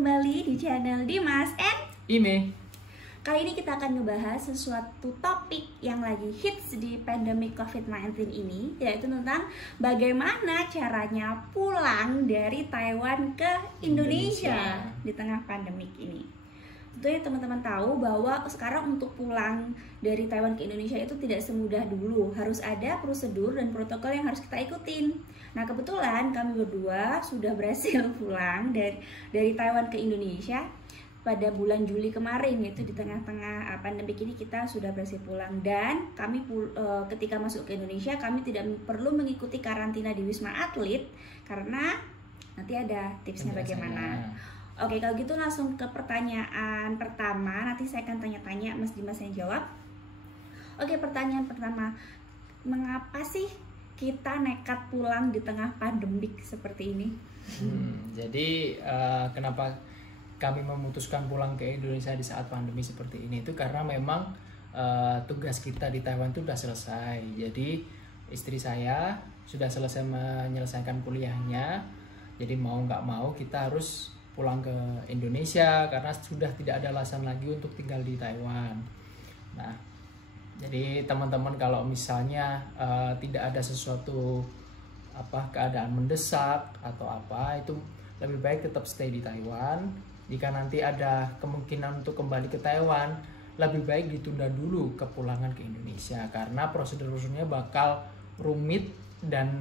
kembali di channel Dimas and Ime. Kali ini kita akan ngebahas sesuatu topik yang lagi hits di pandemi COVID-19 ini, yaitu tentang bagaimana caranya pulang dari Taiwan ke Indonesia di tengah pandemik ini. Tentunya teman-teman tahu bahwa sekarang untuk pulang dari Taiwan ke Indonesia itu tidak semudah dulu. Harus ada prosedur dan protokol yang harus kita ikutin. Nah, kebetulan kami berdua sudah berhasil pulang dari Taiwan ke Indonesia pada bulan Juli kemarin, yaitu di tengah-tengah pandemi ini kita sudah berhasil pulang. Dan kami ketika masuk ke Indonesia kami tidak perlu mengikuti karantina di Wisma Atlet karena nanti ada tipsnya bagaimana. Oke, kalau gitu langsung ke pertanyaan pertama. Nanti saya akan tanya-tanya, Mas Dimas yang jawab. Oke, pertanyaan pertama, mengapa sih kita nekat pulang di tengah pandemik seperti ini? Jadi kenapa kami memutuskan pulang ke Indonesia di saat pandemi seperti ini itu karena memang tugas kita di Taiwan itu sudah selesai. Jadi istri saya sudah selesai menyelesaikan kuliahnya. Jadi mau nggak mau kita harus pulang ke Indonesia karena sudah tidak ada alasan lagi untuk tinggal di Taiwan. Nah, jadi teman-teman kalau misalnya tidak ada sesuatu keadaan mendesak atau apa, itu lebih baik tetap stay di Taiwan. Jika nanti ada kemungkinan untuk kembali ke Taiwan, lebih baik ditunda dulu kepulangan ke Indonesia karena prosedur-prosedurnya bakal rumit dan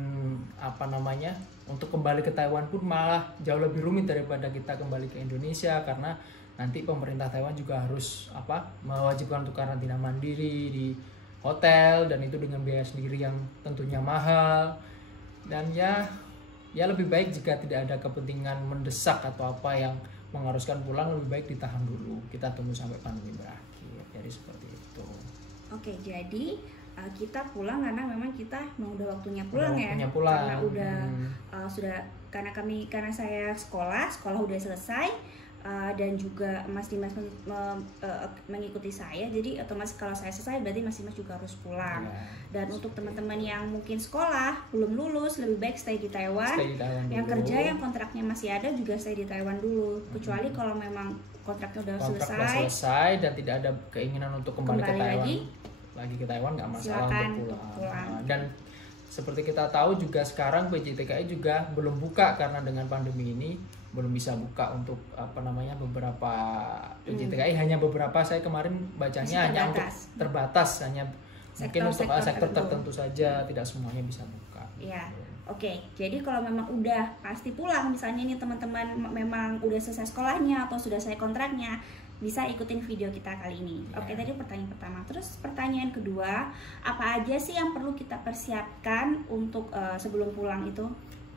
untuk kembali ke Taiwan pun malah jauh lebih rumit daripada kita kembali ke Indonesia karena nanti pemerintah Taiwan juga harus mewajibkan untuk karantina mandiri di hotel dan itu dengan biaya sendiri yang tentunya mahal. Dan ya lebih baik jika tidak ada kepentingan mendesak atau apa yang mengharuskan pulang, lebih baik ditahan dulu. Kita tunggu sampai pandemi berakhir. Jadi seperti itu. Oke, jadi kita pulang karena memang kita udah waktunya pulang ya. Pulang. Karena karena saya sekolah udah selesai. Dan juga Mas Dimas mengikuti saya, jadi otomatis kalau saya selesai berarti Mas Dimas juga harus pulang. Dan untuk teman-teman yang mungkin sekolah belum lulus, lebih baik stay di Taiwan. Yang dulu. Kerja yang kontraknya masih ada juga stay di Taiwan dulu. Kecuali kalau memang kontraknya udah selesai dan tidak ada keinginan untuk kembali ke Taiwan lagi ke Taiwan, nggak masalah untuk pulang. Dan seperti kita tahu juga sekarang PJTKI juga belum buka karena dengan pandemi ini belum bisa buka untuk beberapa PJTKI, hanya beberapa, saya kemarin bacanya hanya untuk terbatas, hanya mungkin untuk sektor tertentu saja, tidak semuanya bisa buka. Iya. Oke, jadi kalau memang udah pasti pulang, misalnya ini teman-teman memang udah selesai sekolahnya atau sudah selesai kontraknya, bisa ikutin video kita kali ini. Oke, tadi pertanyaan pertama. Terus pertanyaan kedua, apa aja sih yang perlu kita persiapkan untuk sebelum pulang itu?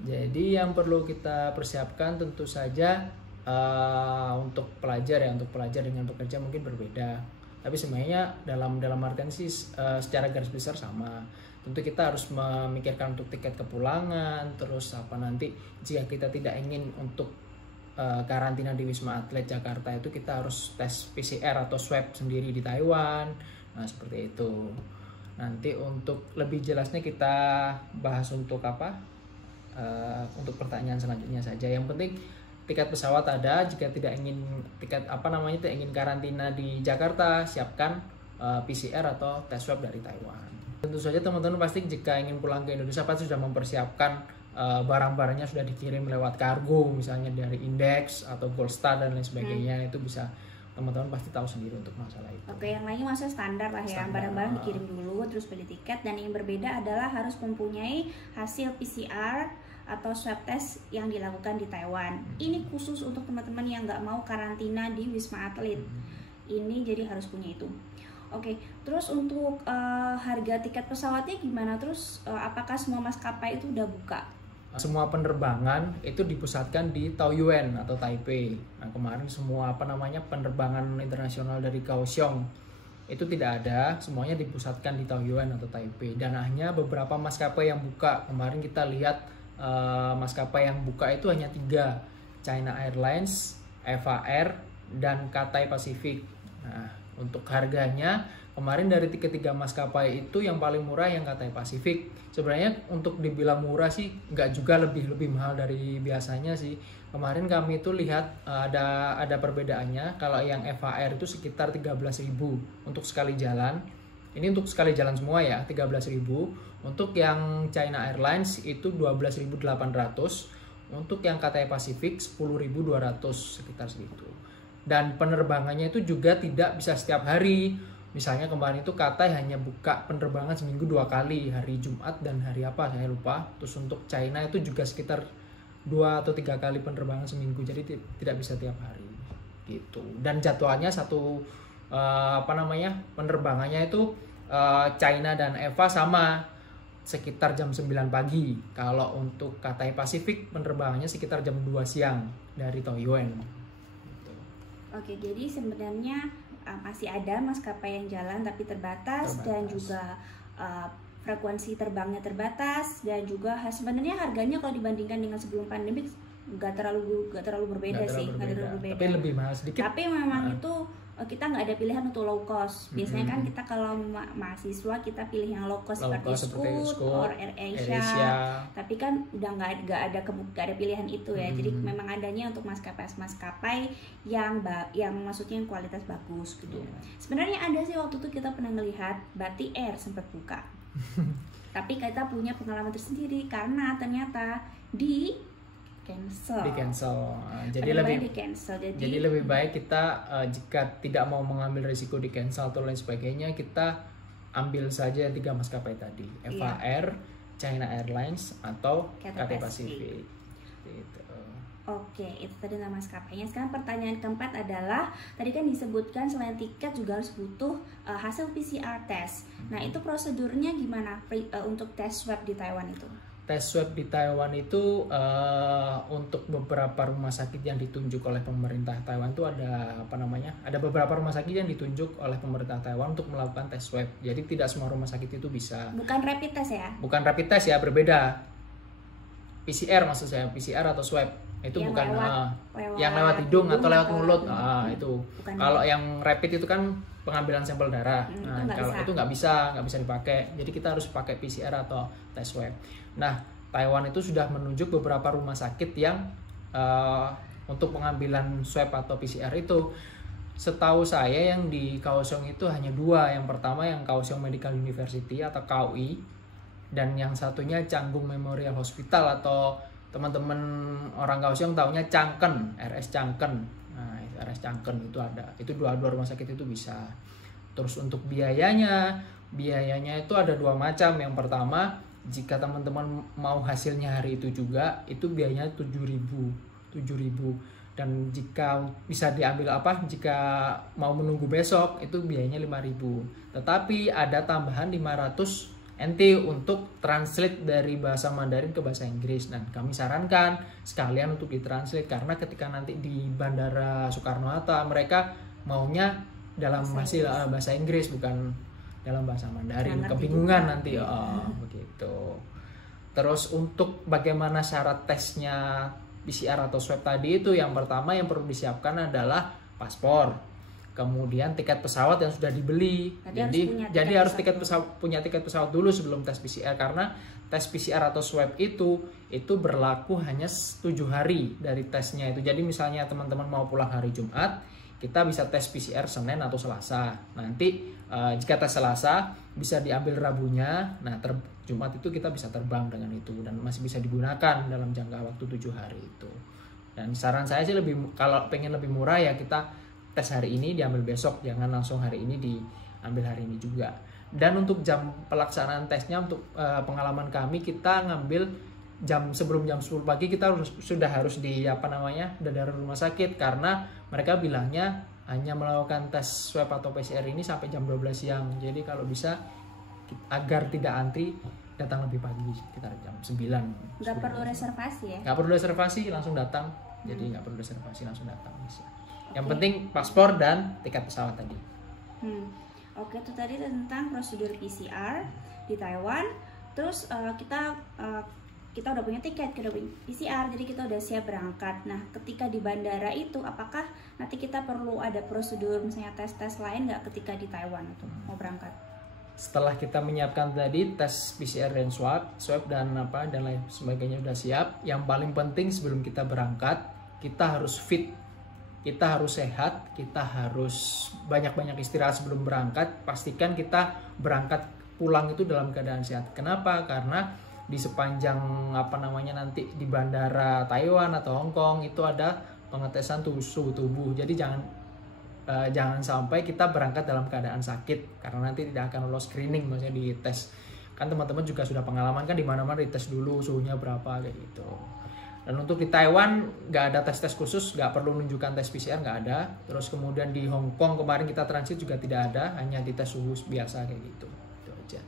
Jadi yang perlu kita persiapkan tentu saja untuk pelajar ya, untuk pelajar dengan pekerja mungkin berbeda. Tapi sebenarnya dalam artian sih secara garis besar sama. Tentu kita harus memikirkan untuk tiket kepulangan, terus nanti jika kita tidak ingin untuk karantina di Wisma Atlet Jakarta itu kita harus tes PCR atau swab sendiri di Taiwan. Nah, seperti itu. Nanti untuk lebih jelasnya kita bahas untuk untuk pertanyaan selanjutnya saja. Yang penting tiket pesawat ada. Jika tidak ingin ingin karantina di Jakarta, siapkan PCR atau tes swab dari Taiwan. Tentu saja teman-teman pasti jika ingin pulang ke Indonesia pasti sudah mempersiapkan barang-barangnya, sudah dikirim lewat kargo, misalnya dari Index atau Gold Star dan lain sebagainya. Itu bisa teman-teman pasti tahu sendiri untuk masalah itu. Oke, yang lainnya maksudnya standar lah ya, barang-barang dikirim dulu terus beli tiket. Dan yang berbeda adalah harus mempunyai hasil PCR atau swab test yang dilakukan di Taiwan. Ini khusus untuk teman-teman yang nggak mau karantina di Wisma Atlet. Ini jadi harus punya itu. Oke, terus untuk harga tiket pesawatnya gimana? Terus apakah semua maskapai itu udah buka? Semua penerbangan itu dipusatkan di Taoyuan atau Taipei. Nah, kemarin semua penerbangan internasional dari Kaohsiung itu tidak ada, semuanya dipusatkan di Taoyuan atau Taipei. Dan hanya beberapa maskapai yang buka. Kemarin kita lihat maskapai yang buka itu hanya 3, China Airlines, Eva Air, dan Cathay Pacific. Nah, Untuk harganya kemarin dari ketiga maskapai itu yang paling murah yang Cathay Pacific. Sebenarnya untuk dibilang murah sih nggak juga, lebih mahal dari biasanya sih. Kemarin kami itu lihat ada perbedaannya. Kalau yang EVA Air itu sekitar 13.000 untuk sekali jalan. Ini untuk sekali jalan semua ya, 13.000. Untuk yang China Airlines itu 12.800. Untuk yang Cathay Pacific 10.200 sekitar segitu. Dan penerbangannya itu juga tidak bisa setiap hari. Misalnya kemarin itu Cathay hanya buka penerbangan seminggu 2 kali, hari Jumat dan hari apa saya lupa. Terus untuk China itu juga sekitar 2 atau 3 kali penerbangan seminggu, jadi tidak bisa tiap hari gitu. Dan jadwalnya penerbangannya itu China dan EVA sama, sekitar jam 9 pagi. Kalau untuk Cathay Pacific penerbangannya sekitar jam 2 siang dari Taoyuan gitu. Oke, jadi sebenarnya masih ada maskapai yang jalan tapi terbatas. Dan juga frekuensi terbangnya terbatas, dan juga sebenarnya harganya kalau dibandingkan dengan sebelum pandemi nggak terlalu berbeda sih, tapi lebih mahal sedikit. Tapi memang itu kita nggak ada pilihan untuk low cost. Biasanya kan kita kalau mahasiswa kita pilih yang low cost seperti Scoot or AirAsia. Tapi kan udah nggak ada pilihan itu ya. Jadi memang adanya untuk maskapai yang maksudnya yang kualitas bagus gitu. Sebenarnya ada sih waktu itu kita pernah melihat Batik Air sempat buka. Tapi kita punya pengalaman tersendiri karena ternyata di cancel. Jadi lebih baik kita jika tidak mau mengambil risiko di cancel atau lain sebagainya, kita ambil saja 3 maskapai tadi, EVA Air, China Airlines atau Cathay Pacific. Gitu. Oke, itu tadi nama maskapainya. Sekarang pertanyaan keempat adalah, tadi kan disebutkan selain tiket juga harus butuh hasil PCR test. Nah, itu prosedurnya gimana untuk tes swab di Taiwan itu? Tes swab di Taiwan itu untuk beberapa rumah sakit yang ditunjuk oleh pemerintah Taiwan itu ada beberapa rumah sakit yang ditunjuk oleh pemerintah Taiwan untuk melakukan tes swab. Jadi tidak semua rumah sakit itu bisa. Bukan rapid test ya? Bukan rapid test ya, berbeda. PCR maksud saya, PCR atau swab. Itu yang bukan yang lewat hidung atau lewat mulut. Itu. Kalau yang rapid itu kan pengambilan sampel darah. Kalau itu nggak bisa dipakai. Jadi kita harus pakai PCR atau tes swab. Nah, Taiwan itu sudah menunjuk beberapa rumah sakit yang untuk pengambilan swab atau PCR itu. Setahu saya yang di Kaohsiung itu hanya 2. Yang pertama yang Kaohsiung Medical University atau KUI, dan yang satunya Canggung Memorial Hospital atau teman-teman orang Kaohsiung taunya Changken, RS Changken. Nah, RS Changken itu ada. Itu dua rumah sakit itu bisa. Terus untuk biayanya itu ada 2 macam. Yang pertama, jika teman-teman mau hasilnya hari itu juga, itu biayanya 7.000. Dan jika bisa diambil jika mau menunggu besok, itu biayanya 5.000. Tetapi ada tambahan 500 NT untuk translate dari bahasa Mandarin ke bahasa Inggris. Dan kami sarankan sekalian untuk ditranslate, karena ketika nanti di Bandara Soekarno-Hatta mereka maunya dalam bahasa Inggris, bukan dalam bahasa Mandarin. Kebingungan nanti. Begitu. Terus untuk bagaimana syarat tesnya PCR atau swab tadi itu, yang pertama yang perlu disiapkan adalah paspor. Kemudian tiket pesawat yang sudah dibeli. Jadi harus punya tiket pesawat dulu sebelum tes PCR, karena tes PCR atau swab itu berlaku hanya 7 hari dari tesnya itu. Jadi misalnya teman-teman mau pulang hari Jumat, kita bisa tes PCR Senin atau Selasa. Nanti jika tes Selasa bisa diambil Rabunya. Nah, Jumat itu kita bisa terbang dengan itu dan masih bisa digunakan dalam jangka waktu 7 hari itu. Dan saran saya sih kalau pengen lebih murah ya kita tes hari ini diambil besok, jangan langsung hari ini diambil hari ini juga. Dan untuk jam pelaksanaan tesnya, untuk pengalaman kami, kita ngambil sebelum jam 10 pagi kita sudah harus dari rumah sakit, karena mereka bilangnya hanya melakukan tes swab atau PCR ini sampai jam 12 siang. Jadi kalau bisa agar tidak antri, datang lebih pagi sekitar jam 9. Nggak perlu reservasi ya? Nggak perlu reservasi, langsung datang. Jadi nggak perlu reservasi, langsung datang bisa. Yang penting paspor dan tiket pesawat tadi. Oke, itu tadi tentang prosedur PCR di Taiwan. Terus kita kita udah punya tiket, kita udah punya PCR, jadi kita udah siap berangkat. Nah, ketika di bandara itu, apakah nanti kita perlu ada prosedur misalnya tes lain nggak ketika di Taiwan itu mau berangkat? Setelah kita menyiapkan tadi tes PCR dan swab dan lain sebagainya udah siap. Yang paling penting sebelum kita berangkat, kita harus fit, kita harus sehat, kita harus banyak-banyak istirahat sebelum berangkat. Pastikan kita berangkat pulang itu dalam keadaan sehat. Kenapa? Karena di sepanjang nanti di bandara Taiwan atau Hong Kong itu ada pengetesan suhu tubuh. Jadi jangan sampai kita berangkat dalam keadaan sakit karena nanti tidak akan lolos screening, maksudnya di tes. Kan teman-teman juga sudah pengalaman kan di mana-mana dites dulu suhunya berapa kayak gitu. Dan untuk di Taiwan nggak ada tes khusus, nggak perlu menunjukkan tes PCR, nggak ada. Terus kemudian di Hong Kong kemarin kita transit juga tidak ada, hanya dites suhu biasa kayak gitu. Itu aja.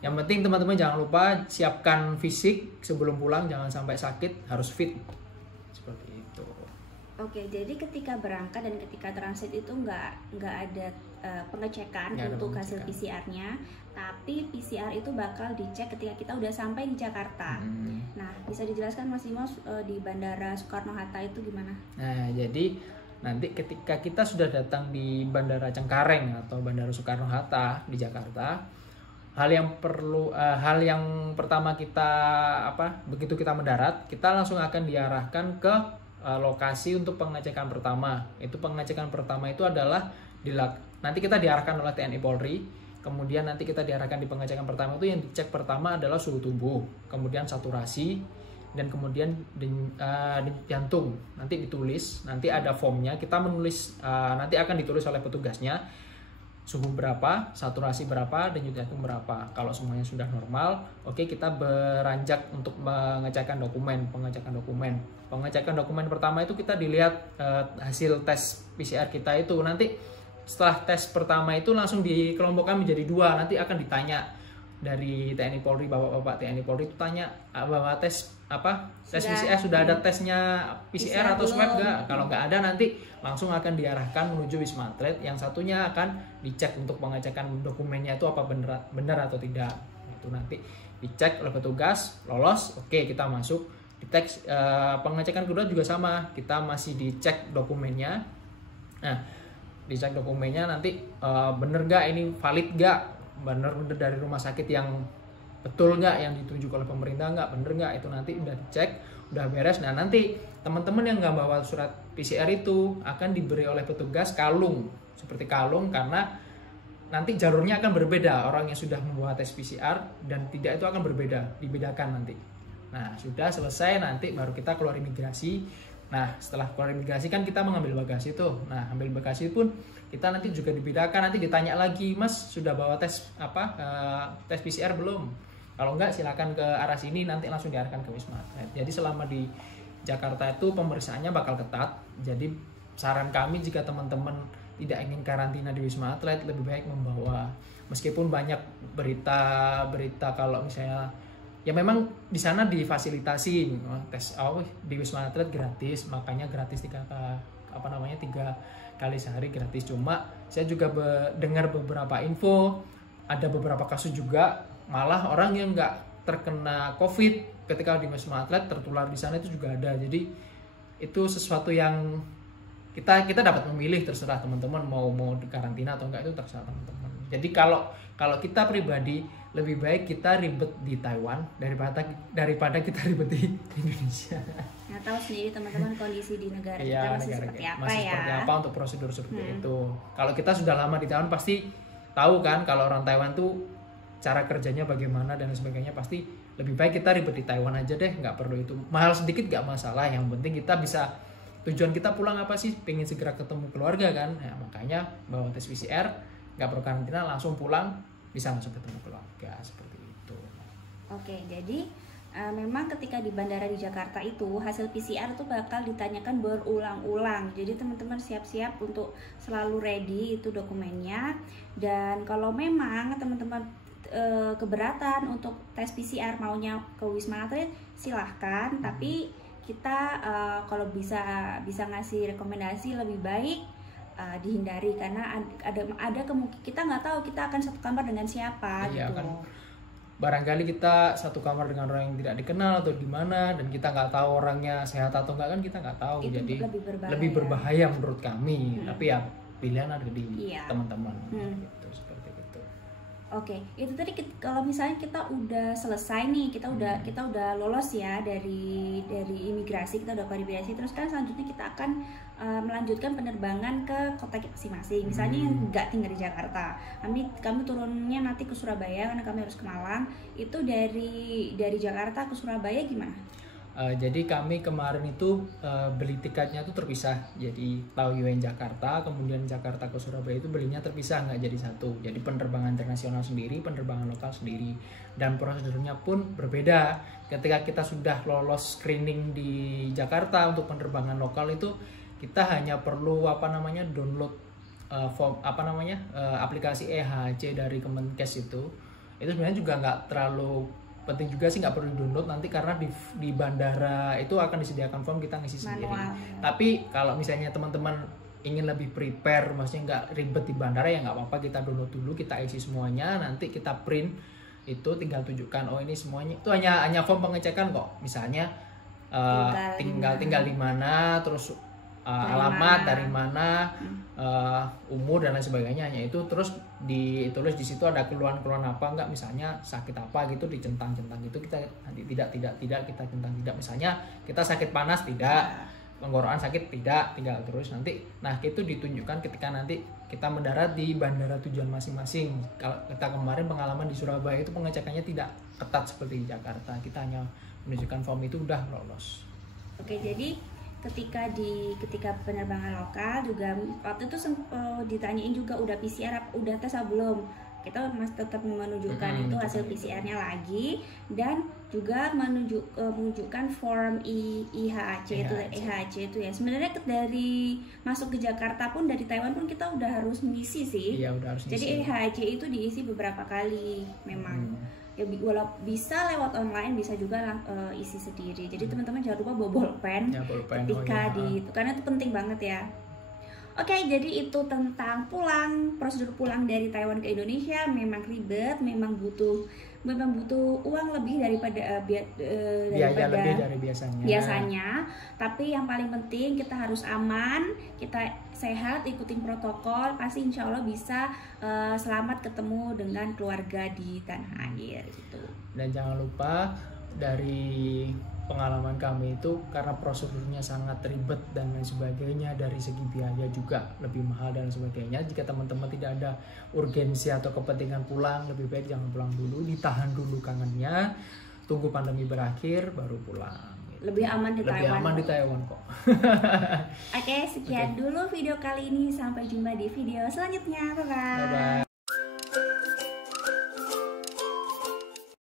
Yang penting teman-teman jangan lupa siapkan fisik sebelum pulang, jangan sampai sakit, harus fit. Seperti itu. Oke, jadi ketika berangkat dan ketika transit itu nggak ada pengecekan untuk hasil PCR-nya, tapi PCR itu bakal dicek ketika kita udah sampai di Jakarta. Nah, bisa dijelaskan Mas Imo di Bandara Soekarno-Hatta itu gimana? Nah, jadi nanti ketika kita sudah datang di Bandara Cengkareng atau Bandara Soekarno-Hatta di Jakarta, hal yang pertama kita begitu kita mendarat, kita langsung akan diarahkan ke lokasi untuk pengecekan pertama. Itu pengecekan pertama itu adalah nanti kita diarahkan oleh TNI Polri. Kemudian nanti kita diarahkan di pengecekan pertama itu yang dicek pertama adalah suhu tubuh, kemudian saturasi, dan kemudian jantung. Nanti ditulis, nanti ada formnya, kita menulis, nanti akan ditulis oleh petugasnya suhu berapa, saturasi berapa, dan jantung berapa. Kalau semuanya sudah normal, oke, kita beranjak untuk pengecekan dokumen. Pengecekan dokumen pertama itu kita dilihat hasil tes PCR kita itu. Nanti setelah tes pertama itu langsung dikelompokkan menjadi 2. Nanti akan ditanya dari TNI Polri, bapak-bapak TNI Polri itu tanya bahwa tes PCR sudah ada tesnya PCR atau swab nggak? Kalau nggak ada nanti langsung akan diarahkan menuju Wisma Atlet. Yang satunya akan dicek untuk pengecekan dokumennya itu apa benar atau tidak. Itu nanti dicek oleh petugas, lolos, oke, kita masuk. Di teks pengecekan kedua juga sama, kita masih dicek dokumennya. Nah, dicek dokumennya nanti bener nggak ini valid nggak, bener dari rumah sakit yang betul nggak, yang ditunjuk oleh pemerintah bener nggak, itu nanti udah dicek, udah beres. Nah, nanti teman-teman yang nggak bawa surat PCR itu akan diberi oleh petugas kalung, seperti kalung, karena nanti jalurnya akan berbeda. Orang yang sudah membawa tes PCR dan tidak itu akan berbeda, dibedakan nanti. Nah, sudah selesai nanti baru kita keluar imigrasi. Nah, setelah keluar imigrasi kan kita mengambil bagasi tuh. Nah, ambil bagasi pun kita nanti juga dibedakan, nanti ditanya lagi, Mas sudah bawa tes tes PCR belum? Kalau enggak silakan ke arah sini, nanti langsung diarahkan ke Wisma Atlet. Jadi selama di Jakarta itu pemeriksaannya bakal ketat. Jadi saran kami jika teman-teman tidak ingin karantina di Wisma Atlet, lebih baik membawa, meskipun banyak berita kalau misalnya ya memang di sana difasilitasi tes di Wisma Atlet gratis, makanya gratis 3 kali sehari gratis. Cuma saya juga dengar beberapa info, ada beberapa kasus juga malah orang yang nggak terkena COVID ketika di Wisma Atlet tertular di sana itu juga ada. Jadi itu sesuatu yang kita dapat memilih, terserah teman-teman mau di karantina atau enggak, itu terserah teman-teman. Jadi kalau kita pribadi lebih baik kita ribet di Taiwan daripada kita ribet di Indonesia. Nah, tahu sendiri teman-teman kondisi di negara kita masih seperti apa masih seperti apa untuk prosedur seperti itu. Kalau kita sudah lama di Taiwan pasti tahu kan kalau orang Taiwan tuh cara kerjanya bagaimana dan sebagainya. Pasti lebih baik kita ribet di Taiwan aja deh, nggak perlu itu. Mahal sedikit nggak masalah, yang penting kita bisa, tujuan kita pulang apa sih? Pengen segera ketemu keluarga kan. Nah, makanya bawa tes PCR, nggak perlu karantina, langsung pulang, bisa langsung ketemu keluarga, seperti itu. Oke, jadi memang ketika di bandara di Jakarta itu hasil PCR itu bakal ditanyakan berulang-ulang. Jadi teman-teman siap-siap untuk selalu ready itu dokumennya. Dan kalau memang teman-teman keberatan untuk tes PCR maunya ke Wisma Atlet, silahkan. Tapi kita kalau bisa ngasih rekomendasi lebih baik dihindari, karena ada kemungkinan kita nggak tahu kita akan satu kamar dengan siapa gitu. Kan barangkali kita satu kamar dengan orang yang tidak dikenal atau gimana, dan kita nggak tahu orangnya sehat atau enggak, kan kita nggak tahu. Itu jadi lebih berbahaya menurut kami. Tapi ya pilihan ada di Iya. teman-teman. Gitu, seperti itu. Oke, itu tadi kalau misalnya kita udah selesai nih, kita udah lolos ya dari imigrasi, kita udah klarifikasi, terus kan selanjutnya kita akan melanjutkan penerbangan ke kota kita masing-masing. Misalnya yang nggak tinggal di Jakarta, kami turunnya nanti ke Surabaya karena kami harus ke Malang. Itu dari Jakarta ke Surabaya gimana? Jadi kami kemarin itu beli tiketnya itu terpisah. Jadi Taoyuan Jakarta, kemudian Jakarta ke Surabaya itu belinya terpisah, nggak jadi satu. Jadi penerbangan internasional sendiri, penerbangan lokal sendiri, dan prosedurnya pun berbeda. Ketika kita sudah lolos screening di Jakarta untuk penerbangan lokal itu, kita hanya perlu download form aplikasi EHC dari Kemenkes itu. Itu sebenarnya juga nggak terlalu penting juga sih, nggak perlu download nanti, karena di bandara itu akan disediakan form, kita ngisi sendiri. Tapi kalau misalnya teman-teman ingin lebih prepare, maksudnya nggak ribet di bandara, ya nggak apa-apa, kita download dulu, kita isi semuanya, nanti kita print, itu tinggal tunjukkan, oh ini semuanya itu hanya form pengecekan kok. Misalnya tinggal di mana, terus alamat dari mana, umur dan lain sebagainya, hanya itu. Terus ditulis di situ ada keluhan-keluhan apa enggak, misalnya sakit apa gitu, dicentang-centang gitu, kita nanti tidak kita centang tidak. Misalnya kita sakit panas, tidak, tenggorokan sakit, tidak, tinggal terus nanti. Nah itu ditunjukkan ketika nanti kita mendarat di bandara tujuan masing-masing. Kalau kita kemarin pengalaman di Surabaya itu pengecekannya tidak ketat seperti di Jakarta, kita hanya menunjukkan form itu udah lolos. Oke, jadi ketika penerbangan lokal juga waktu itu ditanyain juga udah PCR, udah tes atau belum. Kita masih tetap menunjukkan itu hasil PCR-nya lagi, dan juga menunjukkan form IHAC itu ya. Sebenarnya dari masuk ke Jakarta pun, dari Taiwan pun kita udah harus ngisi sih. Iya, udah harus ngisi. Jadi IHAC itu diisi beberapa kali memang. Ya bisa lewat online, bisa juga isi sendiri. Jadi teman-teman jangan lupa bawa bolpen ketika karena itu penting banget ya. Oke, jadi itu tentang prosedur pulang dari Taiwan ke Indonesia. Memang ribet, memang butuh uang lebih daripada lebih dari biasanya. Tapi yang paling penting kita harus aman, kita sehat, ikutin protokol, pasti insya Allah bisa selamat ketemu dengan keluarga di tanah air gitu. Dan jangan lupa, dari pengalaman kami itu, karena prosedurnya sangat ribet dan lain sebagainya, dari segi biaya juga lebih mahal dan sebagainya. Jika teman-teman tidak ada urgensi atau kepentingan pulang, lebih baik jangan pulang dulu, ditahan dulu kangennya, tunggu pandemi berakhir baru pulang. Lebih aman di Taiwan kok. Oke, sekian dulu video kali ini, sampai jumpa di video selanjutnya. Bye bye.